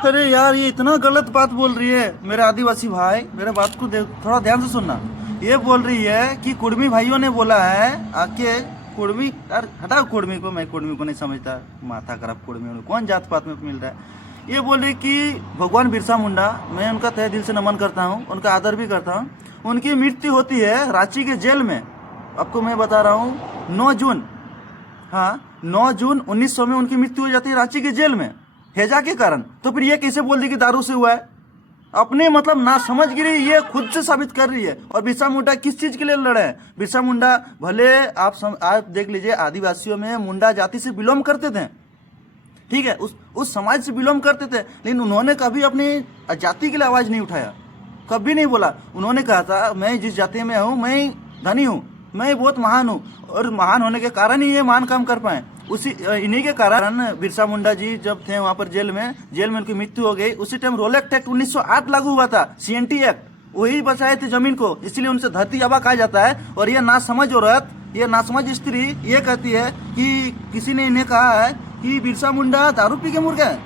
अरे यार, ये इतना गलत बात बोल रही है मेरे आदिवासी भाई। मेरे बात को थोड़ा ध्यान से सुनना। ये बोल रही है कि कुर्मी भाइयों ने बोला है आके कुर्मी। यार हटाओ कुर्मी को, मैं कुर्मी को नहीं समझता। माथा खराब कुर्मी में कौन जात पात में मिल रहा है। ये बोल रही कि भगवान बिरसा मुंडा, मैं उनका तहे दिल से नमन करता हूँ, उनका आदर भी करता हूँ। उनकी मृत्यु होती है रांची के जेल में। आपको मैं बता रहा हूँ 9 जून, हाँ 9 जून 1900 में उनकी मृत्यु हो जाती है रांची के जेल में, हैजा के कारण। तो फिर ये कैसे बोल दी कि दारू से हुआ है? अपने मतलब ना समझ गिरी, ये खुद से साबित कर रही है। और बिरसा मुंडा किस चीज के लिए लड़े हैं? बिरसा मुंडा भले आप देख लीजिए, आदिवासियों में मुंडा जाति से बिलोंग करते थे, ठीक है, उस समाज से बिलोंग करते थे, लेकिन उन्होंने कभी अपनी जाति के लिए आवाज नहीं उठाया, कभी नहीं बोला। उन्होंने कहा था मैं जिस जाति में हूँ मैं धनी हूँ, मैं बहुत महान हूँ, और महान होने के कारण ही ये महान काम कर पाए। उसी इन्हीं के कारण बिरसा मुंडा जी जब थे वहां पर जेल में उनकी मृत्यु हो गई। उसी टाइम रोलेक्ट एक्ट 1908 लागू हुआ था, CNT एक्ट, वही बचाए थे जमीन को, इसलिए उनसे धरती आबा कहा जाता है। और ये नासमझ औरत, ये नासमझ स्त्री ये कहती है कि किसी ने इन्हें कहा है कि बिरसा मुंडा दारू पी के मर गए।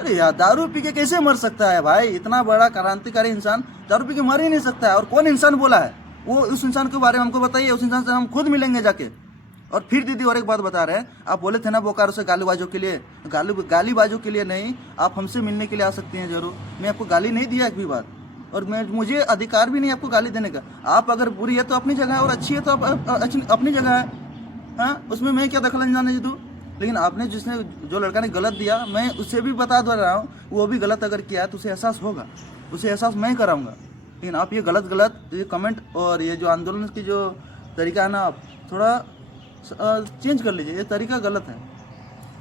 अरे यार, दारू पी के कैसे मर सकता है भाई? इतना बड़ा क्रांतिकारी इंसान दारू पी के मर ही नहीं सकता है। और कौन इंसान बोला है? वो उस इंसान के बारे में हमको बताइए, उस इंसान से हम खुद मिलेंगे जाके। और फिर दीदी और एक बात बता रहे हैं, आप बोले थे ना बोकारो से गालीबाजों के लिए, गालीबाजों के लिए नहीं, आप हमसे मिलने के लिए आ सकती हैं जरूर। मैं आपको गाली नहीं दिया एक भी बार, और मुझे अधिकार भी नहीं आपको गाली देने का। आप अगर बुरी है तो अपनी जगह है, और अच्छी है तो अपनी जगह है, हाँ, उसमें मैं क्या दखल अंदाजी दूँ? लेकिन आपने जो लड़का ने गलत दिया, मैं उसे भी बता दे रहा हूँ, वो भी गलत अगर किया है तो उसे एहसास होगा, उसे एहसास मैं कराऊंगा। लेकिन आप ये गलत ये कमेंट और ये जो आंदोलन की जो तरीका है ना, आप थोड़ा चेंज कर लीजिए, ये तरीका गलत है।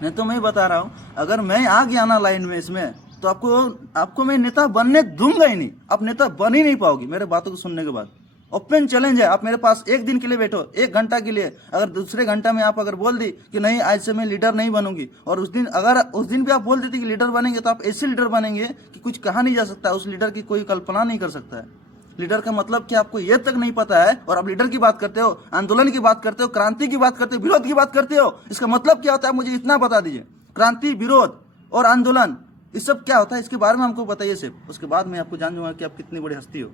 नहीं तो मैं बता रहा हूँ, अगर मैं आ गया ना लाइन में इसमें, तो आपको मैं नेता बनने दूंगा ही नहीं। आप नेता बन ही नहीं पाओगी मेरे बातों को सुनने के बाद। ओपन चैलेंज है, आप मेरे पास एक दिन के लिए बैठो, 1 घंटा के लिए। अगर दूसरे घंटा में आप अगर बोल दी कि नहीं आज से मैं लीडर नहीं बनूंगी, और उस दिन भी आप बोल देती कि लीडर बनेंगे, तो आप ऐसे लीडर बनेंगे कि कुछ कहा नहीं जा सकता, उस लीडर की कोई कल्पना नहीं कर सकता है। लीडर का मतलब क्या आपको ये तक नहीं पता है, और आप लीडर की बात करते हो, आंदोलन की बात करते हो, क्रांति की बात करते हो, विरोध की बात करते हो। इसका मतलब क्या होता है मुझे इतना बता दीजिए। क्रांति, विरोध और आंदोलन, ये सब क्या होता है इसके बारे में हमको बताइए सिर्फ, उसके बाद मैं आपको जान जाऊंगा कि आप कितनी बड़ी हस्ती हो।